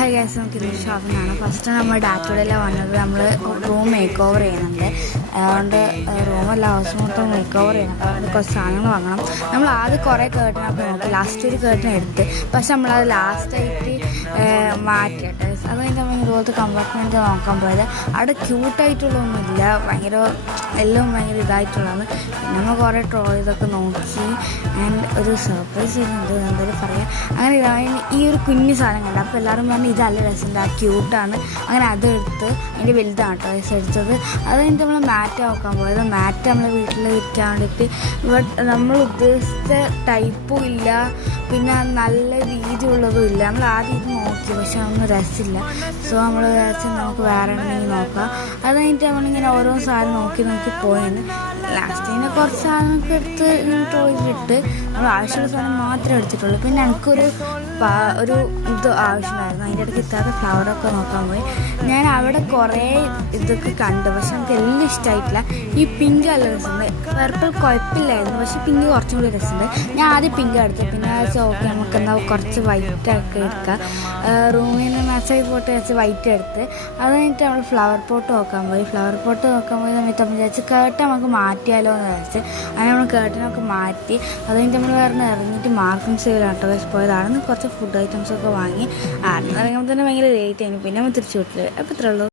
Hi guys, നമുക്ക് ഇതൊരു ഷോപ്പിംഗാണ്. First നമ്മൾ ഡാറ്റോടെല്ലാം വന്നത് നമ്മൾ റൂം മേക്ക് ഓവർ ചെയ്യുന്നുണ്ട്. അതുകൊണ്ട് റൂമെല്ലാം ഹൗസ് മൊത്തം മേക്ക് ഓവർ ചെയ്യണം. അതുകൊണ്ട് കുറച്ച് സാധനങ്ങൾ വാങ്ങണം. നമ്മൾ ആദ്യം കുറേ കേട്ടിനൊക്കെ നോക്കി, ലാസ്റ്റ് ഒരു കേട്ടിന് എടുത്ത്, പക്ഷെ നമ്മളത് ലാസ്റ്റായിട്ട് മാറ്റിയിട്ട് അത് കഴിഞ്ഞിട്ട് നമ്മൾ ഇതുപോലത്തെ കമ്പാർട്ട്മെൻറ്റ് നോക്കാൻ പോയത്. അവിടെ ക്യൂട്ടായിട്ടുള്ളതൊന്നുമില്ല, എല്ലാം ഭയങ്കര ഇതായിട്ടുള്ളതാണ്. പിന്നെ നമ്മൾ കുറേ ട്രോൾ ഇതൊക്കെ നോക്കി ആൻഡ് ഒരു സർപ്രൈസ് ചെയ്യുന്നുണ്ട്, എന്തായാലും പറയാം. അങ്ങനെ ഈ ഒരു കുഞ്ഞു സാധനം കണ്ട, അപ്പോൾ എല്ലാവരും പറഞ്ഞു ഇതല്ല രസമുണ്ട്, ആ ക്യൂട്ടാണ്. അങ്ങനെ അതെടുത്ത്, അതിൻ്റെ വലുതാണ് കേട്ടോ വയസ്സ് എടുത്തത്. അത് കഴിഞ്ഞിട്ട് നമ്മൾ മാറ്റ് നോക്കാൻ പോയത്. മാറ്റ് നമ്മളെ വീട്ടിൽ വിൽക്കാൻ വേണ്ടിയിട്ട് നമ്മൾ ഉദ്ദേശിച്ച ടൈപ്പും ഇല്ല, പിന്നെ നല്ല വീതിയുള്ളതും ഇല്ല. നമ്മൾ ആദ്യം ഇത് നോക്കി, പക്ഷെ അതൊന്നും രസമില്ല. സോ നമ്മൾ വിചാരിച്ചാൽ നമുക്ക് വേറെ ഉണ്ടെങ്കിൽ നോക്കാം. അത് കഴിഞ്ഞിട്ട് നമ്മളിങ്ങനെ ഓരോ സാധനം നോക്കി പോയെന്ന്. ലാസ്റ്റ് ഇങ്ങനെ കുറച്ച് സാധനമൊക്കെ എടുത്ത് ടോയ്ലറ്റ് നമ്മൾ ആവശ്യമുള്ള സാധനം മാത്രമേ എടുത്തിട്ടുള്ളൂ. പിന്നെ എനിക്കൊരു ഇത് ആവശ്യമായിരുന്നു. അതിൻ്റെ ഇടയ്ക്ക് ഇത്താത്ത ഫ്ലവറൊക്കെ നോക്കാൻ പോയി. ഞാൻ അവിടെ കുറേ ഇതൊക്കെ കണ്ടു, പക്ഷെ നമുക്ക് എല്ലാം ഇഷ്ടമായിട്ടില്ല. ഈ പിങ്ക് നല്ല രസമുണ്ട്, പർപ്പിൾ കുഴപ്പമില്ലായിരുന്നു, പക്ഷെ പിങ്ക് കുറച്ചും കൂടി രസമുണ്ട്. ഞാൻ ആദ്യം പിങ്ക് എടുത്തു, പിന്നെ ഓക്കെ നമുക്ക് എന്താ കുറച്ച് വൈറ്റൊക്കെ എടുക്കാം. റൂമിൽ നിന്ന് മാച്ചായി പോട്ട് വെച്ച് വൈറ്റ് എടുത്ത്. അത് കഴിഞ്ഞിട്ട് നമ്മൾ ഫ്ലവർ പോട്ട് നോക്കാൻ പോയി സമയത്ത് നമ്മൾ വിചാരിച്ച് കേട്ട് നമുക്ക് മാറ്റിയാലോ എന്ന് വിചാരിച്ച് അങ്ങനെ നമ്മൾ കേട്ടിനൊക്കെ മാറ്റി. അത് കഴിഞ്ഞിട്ട് നമ്മൾ വേറെ ഇറങ്ങിയിട്ട് മാർക്കും സെയിലാട്ടോ പോയതാണ്. കുറച്ച് ഫുഡ് ഐറ്റംസൊക്കെ വാങ്ങി. ഇറങ്ങുമ്പോൾ തന്നെ ഭയങ്കര ലേറ്റ് ആയിരുന്നു. പിന്നെ നമ്മൾ തിരിച്ചു വിട്ടില്ല. അപ്പോൾ ഇത്രേ ഉള്ളൂ.